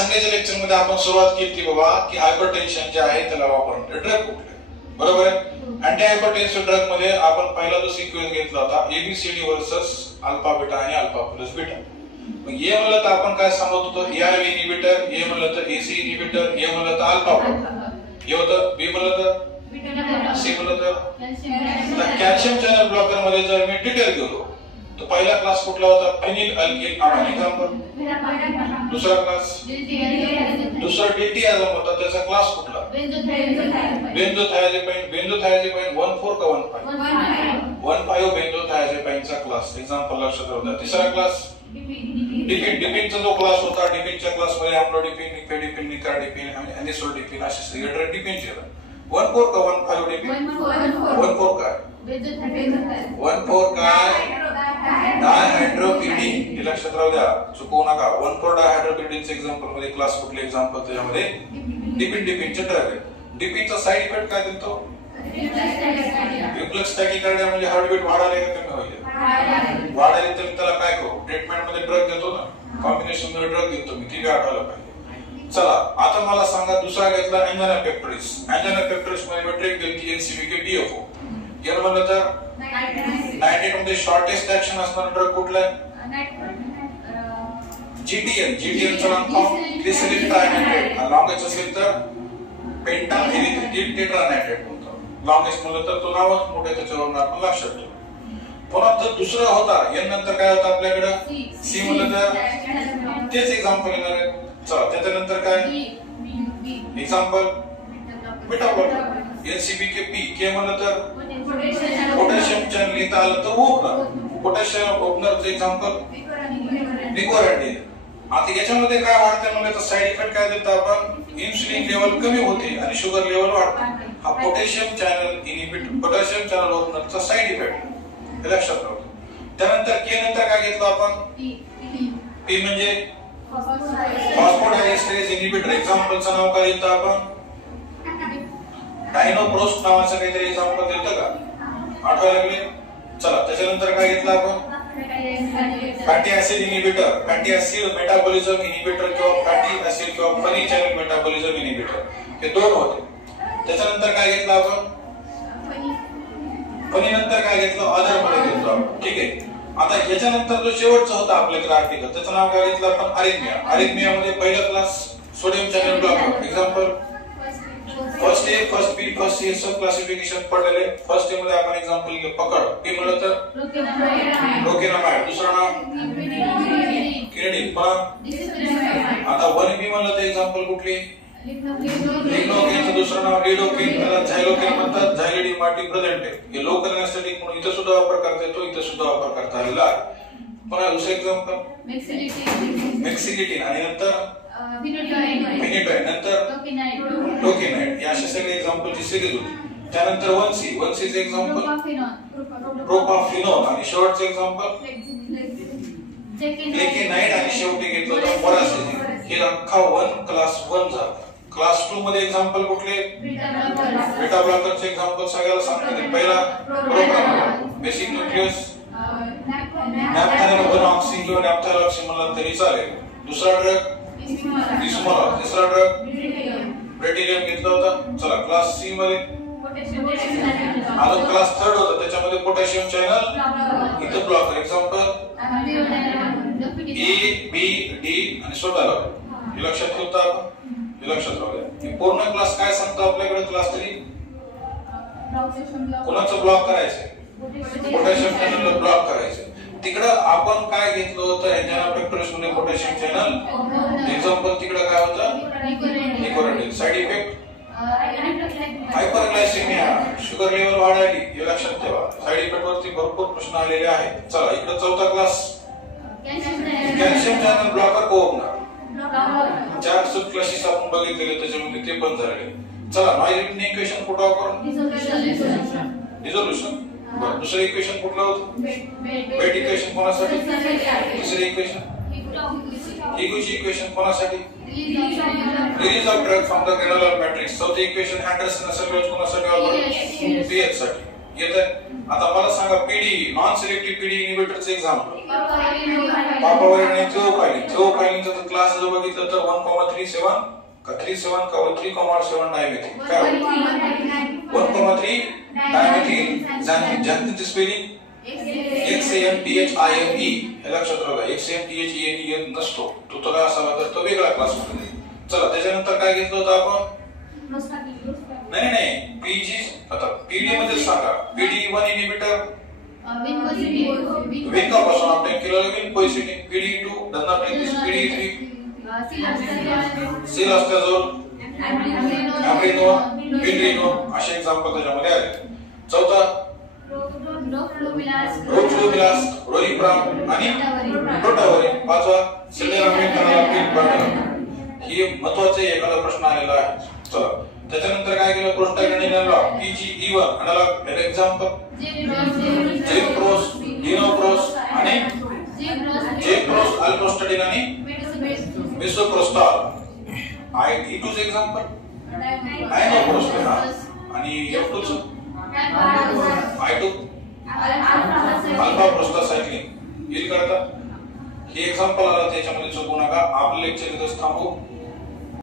संडेच्या लेक्चर मध्ये आपण सुरुवात केली बाबा की हायपरटेन्शन जे आहे त्याला वापरणारे ड्रग कुठले, बरोबर आहे. अँटी हायपरटेन्सिव्ह ड्रग मध्ये आपण पहिला जो सिक्वेन्स घेतला होता एबीसीडी वर्सेस अल्फा बीटा आणि अल्फा प्लस बीटा. मग ए म्हणलं तर आपण काय सांगत होतो, एआरबी इनहिबिटर, ए म्हणलं तर एसी इनहिबिटर, ए म्हणलं तर अल्फा ब्लॉकर, हे होतं, बी म्हणलं तर सी म्हणलं तर कॅल्शियम चॅनल ब्लॉकर मध्ये जर मी डिटेल गेलो तो पहिला क्लास कुठला होता, फिनिल अल्किल अमाइन एक्झाम्पल. दुसरा क्लास दुसरा डीटीआझम होता, त्याचा क्लास कुठला, बेंझोथायाझेपाइन. बेंझोथायाझेपाइन 1,4 का 1,5 1,5 बेंझोथायाझेपाइनचा क्लास एक्झाम्पल लक्षात राहू. तिसरा क्लास डिफिन. डिफिनचा जो क्लास होता, डिफिनच्या क्लास मध्ये अम्लोडिफिन, निफेडिफिन, निकार्डिफिन आणि एनिसोडिफिन असे सगळे डिफिनचे 1,4 का 1,5 डिफिन 1,4 काय 1,4 काय डायहायड्रोपिरिडिन. हे लक्षात राहू द्या, चुकवू नका. 1,4 डायहायड्रोपिरिडिनचे एक्झाम्पल मध्ये क्लास कुठले एक्झाम्पल त्याच्यामध्ये डिफिन. डिफिनचे ड्रग आहे. डिफिनचा साइड इफेक्ट काय देतो, रिफ्लक्स टॅकिकार्डिया म्हणजे हार्टबीट वाढायला का कमी होईल, वाढायला. तर त्याला काय करू, ट्रीटमेंट मध्ये ड्रग देतो ना, कॉम्बिनेशन मध्ये ड्रग देतो मी, ती आठवलं पाहिजे. चला आता मला सांगा दुसरा घेतला अँजाना पेक्टोरिस. अँजाना पेक्टोरिस मध्ये मी ट्रिक दिली एनसीबीके डीएफओ. याला म्हणलं तर नायट्रेट मध्ये शॉर्टेस्ट ऍक्शन असणारा ड्रग कुठला आहे, जीटीएन. जीटीएन चा लॉंग फॉर्म ग्लिसरीन ट्रायनायट्रेट, लॉंगेस्ट असेल तर पेंटा एरिथ्रिल टेट्रानायट्रेट बोलतो. लॉंगेस्ट म्हणलं तर तो नावच मोठे, त्याच्यावरून आपण लक्षात ठेवू. पुन्हा जर दुसरा होता एन नंतर काय होतं आपल्याकडे, सी म्हणलं तर तेच एक्झाम्पल येणार आहे. चला त्याच्यानंतर काय एक्झाम्पल बीटा ब्लॉकर. एनसीबीके पी. के म्हणलं तर पोटॅशियम चॅनल इथं आलं तर ओपनर. पोटॅशियम ओपनरचं एक्झाम्पल निकोरायडिन. आता याच्यामध्ये काय वाढतं म्हणजे तर साइड इफेक्ट काय देतं आपण, इन्सुलिन लेवल कमी होते आणि शुगर लेवल वाढते. हा potassium channel inhibitor, potassium channel ओपनरचा साइड इफेक्ट हे लक्षात राहतो. त्यानंतर के नंतर काय घेतलं आपण, पी म्हणजे फॉस्फोडायस्टरेज इनहिबिटर. एक्झाम्पलचं नाव काय देतं आपण, डायनोप्रोस्ट नावाचं काहीतरी एक्झाम्पल देतं का, आठवायला लागले. चला त्याच्यानंतर काय घेतलं आपण, fatty acid inhibitor. Fatty acid metabolism inhibitor किंवा फॅटी ऍसिड किंवा फनी चॅनल मेटाबॉलिझम इनहिबिटर, हे दोन होते. त्याच्यानंतर काय घेतलं आपण, फनी नंतर काय घेतलं, अदर मध्ये घेतलं आपण. ठीक आहे. आता याच्यानंतर जो शेवटचा होता आपल्याकडे आर्टिकल, त्याचं नाव काय घेतलं आपण, अरिथमिया. अरिथमिया मध्ये पहिला class sodium channel blocker. Example first A, first B, first C sub classification पडलेले. फर्स्ट ए मध्ये आपण एक्झाम्पल घेऊ पकड. पी म्हणलं तर लोकेनामाइड. दुसरा नाव किनेडिन. आता 1B म्हणलं तर एक्झाम्पल कुठली, लिग्नोकेनचं दुसरं नाव लिडोकेन, त्याला झायलोकेन म्हणतात. झायलिडिन मार्टी प्रेझेंट आहे. हे लो कॅनेस्थेटिक म्हणून इथे सुद्धा वापर करता येतो, इथे सुद्धा वापर करता आलेला आहे. पुन्हा दुसरं एक्झाम्पल मेक्सिलिटिन आणि नंतर फिनिटोइन, नंतर टोकेनाइड. या अशा सगळे एक्झाम्पलची सिरीज होती. त्यानंतर 1C. 1C चे एक्झाम्पल प्रोपाफिनोल आणि शेवटचे एक्झाम्पल फ्लेकेनाइड आणि शेवटी घेतलं होतं मोरासिन. हे अख्खा 1 क्लास 1 झाला. क्लास 2 मध्ये एक्झाम्पल कुठले, बीटा ब्लॉकरचे एक्झाम्पल सगळ्याला सांगते. पहिला प्रोप्रानोल, बेसिक न्यूक्लियस, नॅफ्थॅलेमोफेनॉक्सिन किंवा नॅफ्थॅलॉक्सिन म्हणलं तरी चालेल. दुसरा ड्रग इस्मोलॉल. तिसरा ड्रग ब्रेटिलियम घेतला होता. चला क्लास सी मध्ये अजून क्लास 3 होता, त्याच्यामध्ये पोटॅशियम चॅनल इथं ब्लॉकर. एक्झाम्पल ए, बी, डी आणि सोडालॉल. हे लक्षात ठेवता आपण, हे लक्षात राहू. पूर्ण क्लास काय सांगतो आपल्याकडे, क्लास 3 कोणाचं ब्लॉक करायचं, पोटॅशियम चॅनल ब्लॉक करायचं. तिकडं आपण काय घेतलं होतं, अँजाना पेक्टोरिस मध्ये पोटॅशियम चॅनल. एक्झाम्पल तिकडं काय होतं, निकोरायडिन. Side effect hyperglycaemia, sugar level वाढायली, हे लक्षात ठेवा. साइड इफेक्ट वरती भरपूर प्रश्न आलेले आहेत. चला इकडे चौथा क्लास कॅल्शियम चॅनल ब्लॉकर कोओपनर. 4 सब क्लासेस आपण बघितलेले, त्याच्यामध्ये ते पण झाले. चला मायलिन इक्वेशन कुठं वापरून, डिझोल्यूशन. दुसरं इक्वेशन कुठलं होतं, वेट इक्वेशन कोणासाठी, तिसरं इक्वेशन हिगूची इक्वेशन कोणासाठी, release of drug from the granular matrix. चौथं इक्वेशन अँडरसन असर कोणासाठी वापरलं, पीएच साठी. येतंय. आता मला सांगा पीडी नॉन सिलेक्टिव्ह पीडी इनहिबिटरचे एक्झाम्पल. पापाव्हरिन थिओफायलिनचा जर क्लास जर बघितलं तर 1,37 का 37 का 3,7 डायमेथिल. काय 1,3 डायमेथिल xanthine स्पेलिंग XANTHINE. हे लक्षात राहू. XANTHINE नसतो, तो तुला असावा तर तो वेगळा क्लास मध्ये. चला त्याच्यानंतर काय घेतलं होतं आपण? नाही पीजी. आता पीडी मध्ये सांगा PD1 इनहिबिटर विनपासून आपण केलेलं विनपोएसिटिन. PD2 does not exist. PD3 सिलास्टाझोल ॲम्ब्रिनोन विनरिनोन असे एक्झाम्पल त्याच्यामध्ये आले. चौथा रोफ्लुमिलास रोलिप्राम आणि रोटावरिन. पाचवा सिलेरामिन कनालाप्रिन बर्नर. ही महत्त्वाचे एखादा प्रश्न आलेला आहे. चला त्याच्यानंतर काय केलं? Prostaglandin analogue PGE1 analogue. Example जेप्रोस डिनोप्रोस आणि जेप्रोस अल्प्रोस्टाटिन आणि मिसोप्रोस्टाल. E2 चे एक्झाम्पल आयनोप्रोस्टेन आणि F2 चं I2 अल्फा प्रोस्टासायक्लिन. येईल का? आता हे एक्झाम्पल आला त्याच्यामध्ये चुकू नका. आपलं लेक्चर इथंच थांबू.